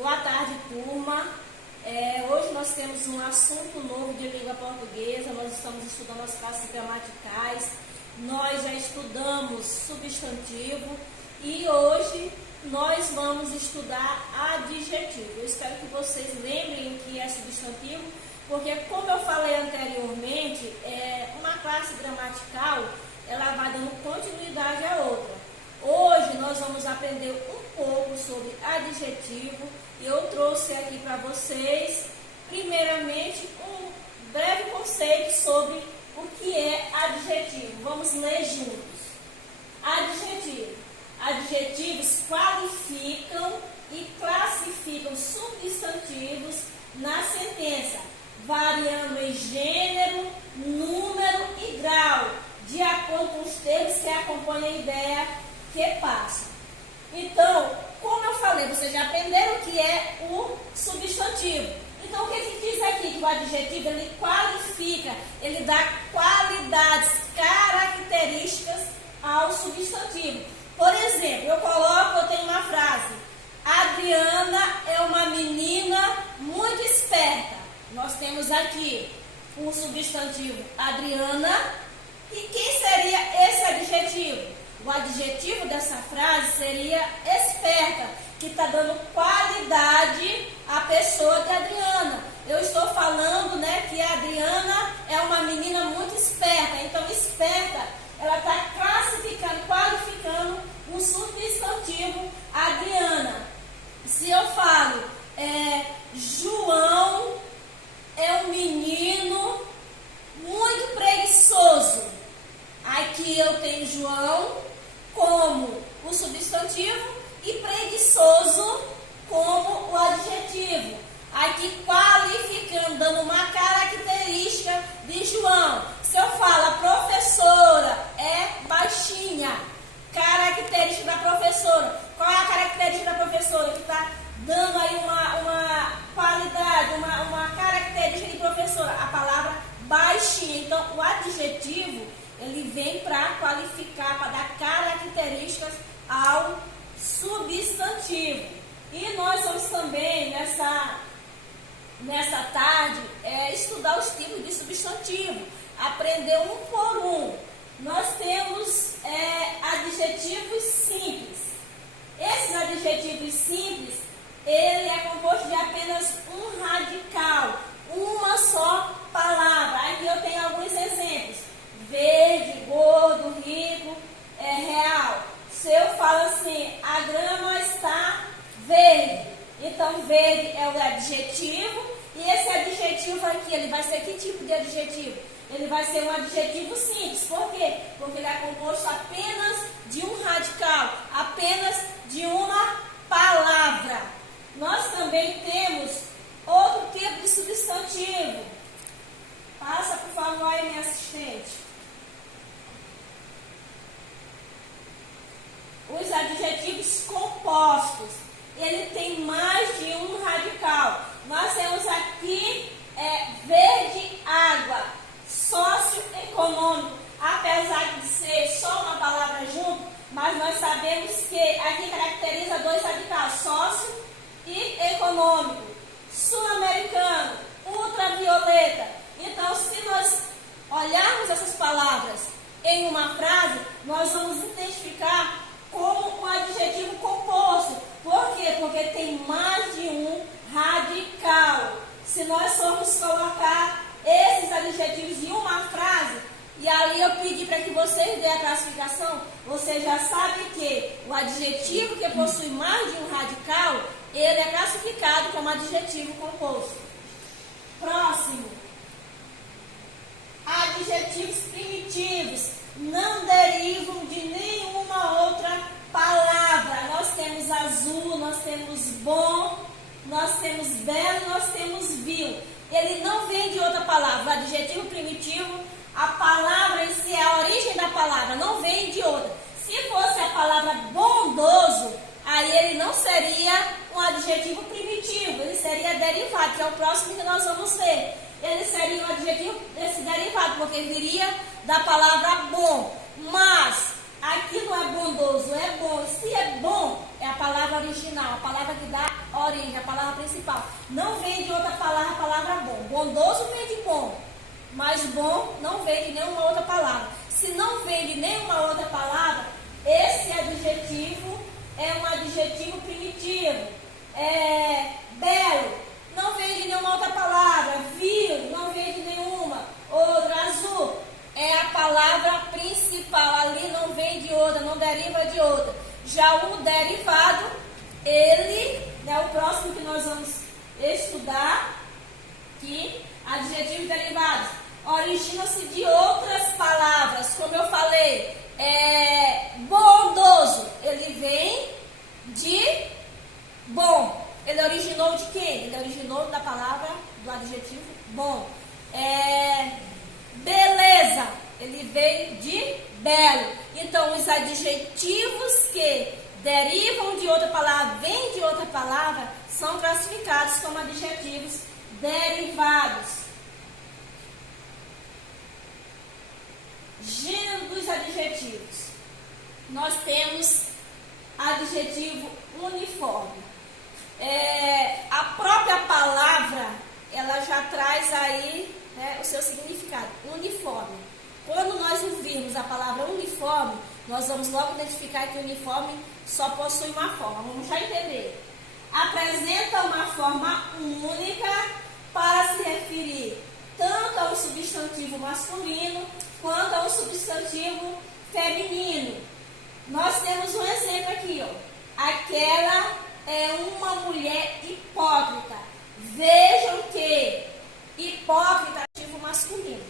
Boa tarde, turma. Hoje nós temos um assunto novo de língua portuguesa. Nós estamos estudando as classes gramaticais. Nós já estudamos substantivo e hoje nós vamos estudar adjetivo. Eu espero que vocês lembrem o que é substantivo, porque como eu falei anteriormente, uma classe gramatical ela vai dando continuidade à outra. Hoje nós vamos aprender um pouco sobre adjetivo e eu trouxe aqui para vocês, primeiramente, um breve conceito sobre o que é adjetivo. Vamos ler juntos. Adjetivo. Adjetivos qualificam e classificam substantivos na sentença, variando em gênero, número e grau, de acordo com os termos que acompanham a ideia que passa. Então, como eu falei, vocês já aprenderam o que é o substantivo. Então, o que diz aqui? Que o adjetivo, ele qualifica, ele dá qualidades, características ao substantivo. Por exemplo, eu tenho uma frase: Adriana é uma menina muito esperta. Nós temos aqui o substantivo Adriana. E quem seria esse adjetivo? O adjetivo dessa frase seria esperta, que está dando qualidade à pessoa de Adriana. Eu estou falando, que a Adriana é uma menina muito esperta. Então, esperta, ela está classificando, qualificando um substantivo Adriana. Se eu falo, João é um menino muito preguiçoso. Aqui eu tenho João como o substantivo e preguiçoso como o adjetivo. Aqui qualificando, dando uma característica de João. Se eu falo a professora é baixinha, característica da professora. Qual é a característica da professora? Que está dando aí uma qualidade, uma característica de professora. A palavra baixinha. Então, o adjetivo, ele vem para qualificar, para dar características ao substantivo. E nós vamos também, nessa tarde, estudar os tipos de substantivo, aprender um por um. Nós temos adjetivos simples. Esses adjetivos simples, ele é composto de apenas um radical, uma só palavra. Aqui eu tenho alguns exemplos: verde, gordo, rico, real. Se eu falo assim, a grama está verde, então verde é o adjetivo, e esse adjetivo aqui, ele vai ser que tipo de adjetivo? Ele vai ser um adjetivo simples. Por quê? Porque ele é composto apenas de um radical, apenas de uma palavra. Nós também temos outro tipo de substantivo. Passa, por favor, aí, minha assistente. Os adjetivos compostos, ele tem mais de um radical. Nós temos aqui verde água, socioeconômico, apesar de ser só uma palavra junto, mas nós sabemos que aqui caracteriza dois radicais, sócio e econômico. Sul-americano, ultravioleta. Então, se nós olharmos essas palavras em uma frase, nós vamos identificar como um adjetivo composto. Por quê? Porque tem mais de um radical. Se nós formos colocar esses adjetivos em uma frase, e aí eu pedi para que vocês dêem a classificação, você já sabe que o adjetivo que possui mais de um radical, ele é classificado como adjetivo composto. Próximo. Adjetivos primitivos não derivam de nenhuma outra palavra. Nós temos azul, nós temos bom, nós temos belo, nós temos vil. Ele não vem de outra palavra. O adjetivo primitivo, a palavra em si, a origem da palavra, não vem de outra. Se fosse a palavra bondoso, aí ele não seria um adjetivo primitivo, ele seria derivado, que é o próximo que nós vamos ver. Ele seria um adjetivo desse derivado, porque viria da palavra bom. Mas aqui não é bondoso, é bom. Se é bom, é a palavra original, a palavra que dá origem, a palavra principal. Não vem de outra palavra, a palavra bom. Bondoso vem de bom, mas bom não vem de nenhuma outra palavra. Se não vem de nenhuma outra palavra, esse adjetivo é um adjetivo primitivo. Belo, não vem de nenhuma outra palavra. Vil, não vem de nenhuma outra. Azul, é a palavra principal. Ali não vem de outra, não deriva de outra. Já o derivado, ele, o próximo que nós vamos estudar, que adjetivos derivados, originam-se de outras palavras. Como eu falei, bondoso, ele vem de bom. Ele originou de quem? Ele originou da palavra, do adjetivo bom. Beleza, ele veio de belo. Então, os adjetivos que derivam de outra palavra, vêm de outra palavra, são classificados como adjetivos derivados. Gênero dos adjetivos. Nós temos adjetivo uniforme. A própria palavra, ela já traz aí, o seu significado, uniforme. Quando nós ouvirmos a palavra uniforme, nós vamos logo identificar que o uniforme só possui uma forma. Vamos já entender. Apresenta uma forma única para se referir tanto a um substantivo masculino quanto a um substantivo feminino. Nós temos um exemplo aqui, Aquela é uma mulher hipócrita. Vejam que hipócrita é adjetivo masculino.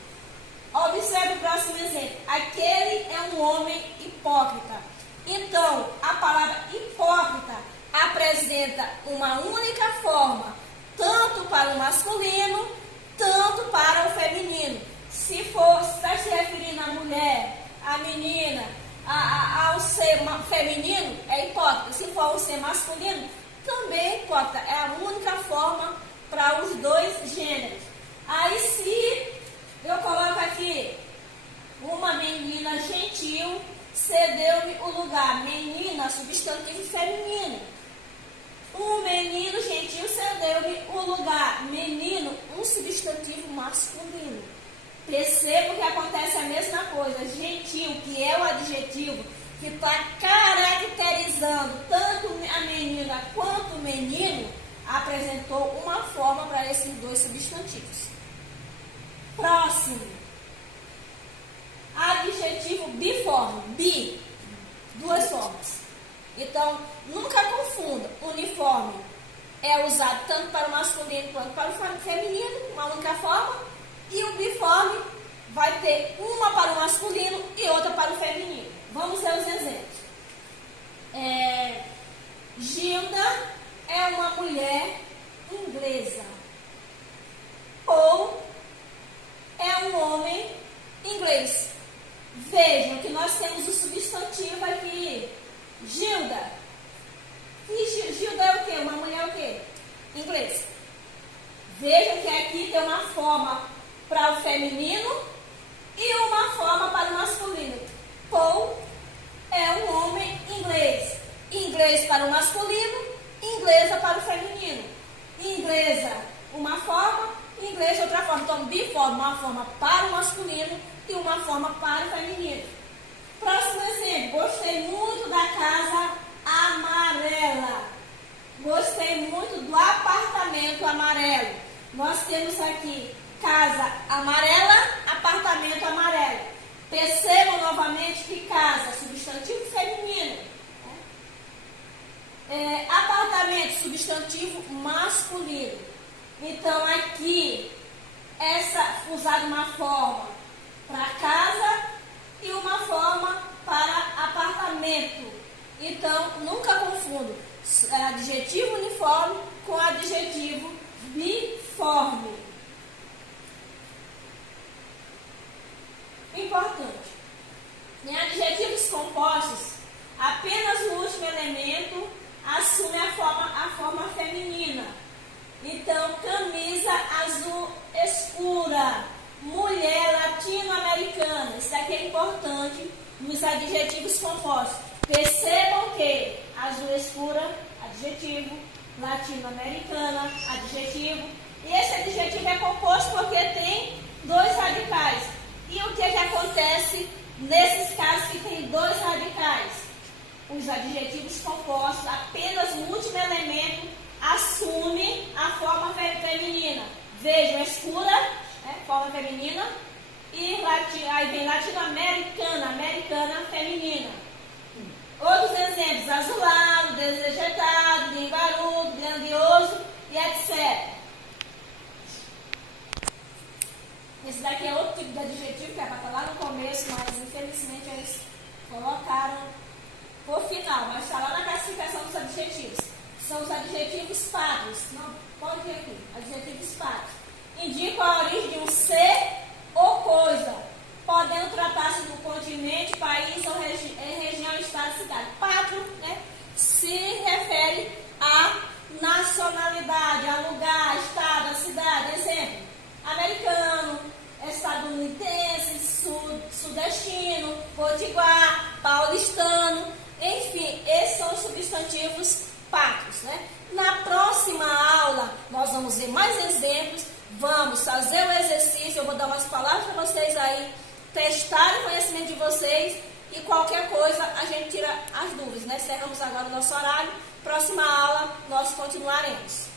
Observe o próximo exemplo. Aquele é um homem hipócrita. Então, a palavra hipócrita apresenta uma única forma, tanto para o masculino, tanto para o feminino. Se for para se referir à mulher, à menina, ao ser feminino, é hipócrita. Se for ao ser masculino, também é hipócrita. É a única forma para os dois gêneros. Aí, se eu coloco aqui uma menina gentil, cedeu-me o lugar. Menina, substantivo feminino. Um menino gentil cedeu-me o lugar. Menino, um substantivo masculino. Percebo que acontece a mesma coisa. Gentil, que é o adjetivo que está caracterizando tanto a menina quanto o menino, apresentou uma forma para esses dois substantivos. Próximo. Adjetivo biforme. Bi, duas formas. Então, nunca confunda. Uniforme é usado tanto para o masculino quanto para o feminino, uma única forma. E o biforme vai ter uma para o masculino e outra para o feminino. Vamos ver os exemplos. Gilda é uma mulher inglesa. Paul é um homem inglês. Vejam que nós temos o substantivo aqui. Gilda. E Gilda é o quê? Uma mulher o quê? Inglês. Vejam que aqui tem uma forma para o feminino e uma forma para o masculino. Paul é um homem inglês. Inglês para o masculino, inglesa para o feminino. Inglesa, uma forma, inglês, outra forma. Então, biforme, uma forma para o masculino e uma forma para o feminino. Próximo exemplo. Gostei muito da casa amarela. Gostei muito do apartamento amarelo. Nós temos aqui casa amarela, apartamento amarelo. Percebam novamente que casa, substantivo feminino. Apartamento, substantivo masculino. Então, aqui, usada uma forma para casa e uma forma para apartamento. Então, nunca confundo adjetivo uniforme com adjetivo biforme. Importante. Em adjetivos compostos, apenas o último elemento assume a forma feminina. Então, camisa azul escura, mulher latino-americana. Isso daqui é importante nos adjetivos compostos. Percebam que azul escura, adjetivo, latino-americana, adjetivo. E esse adjetivo é composto porque tem dois radicais. E o que acontece nesses casos que tem dois radicais? Os adjetivos compostos, apenas o último elemento assume a forma feminina. Vejam, escura, forma feminina, e aí vem latino-americana, americana, feminina. Outros exemplos, azulado, desvegetado, linguarudo, grandioso e etc. Esse daqui é outro tipo de adjetivo que é para estar lá no começo, mas infelizmente eles colocaram por final, mas está lá na classificação dos adjetivos. São os adjetivos pátrios. Não, pode vir aqui. Adjetivos pátrios. Indicam a origem de um ser ou coisa, podendo tratar-se do continente, país ou região, estado, cidade. Pátrio, se refere à nacionalidade, a lugar, estado, a cidade. Exemplo, americano, estadunidense, sudestino, potiguar, paulistano, enfim, esses são os substantivos pátrios, Na próxima aula, nós vamos ver mais exemplos, vamos fazer o exercício, eu vou dar umas palavras para vocês aí, testar o conhecimento de vocês e qualquer coisa a gente tira as dúvidas, Encerramos agora o nosso horário, próxima aula nós continuaremos.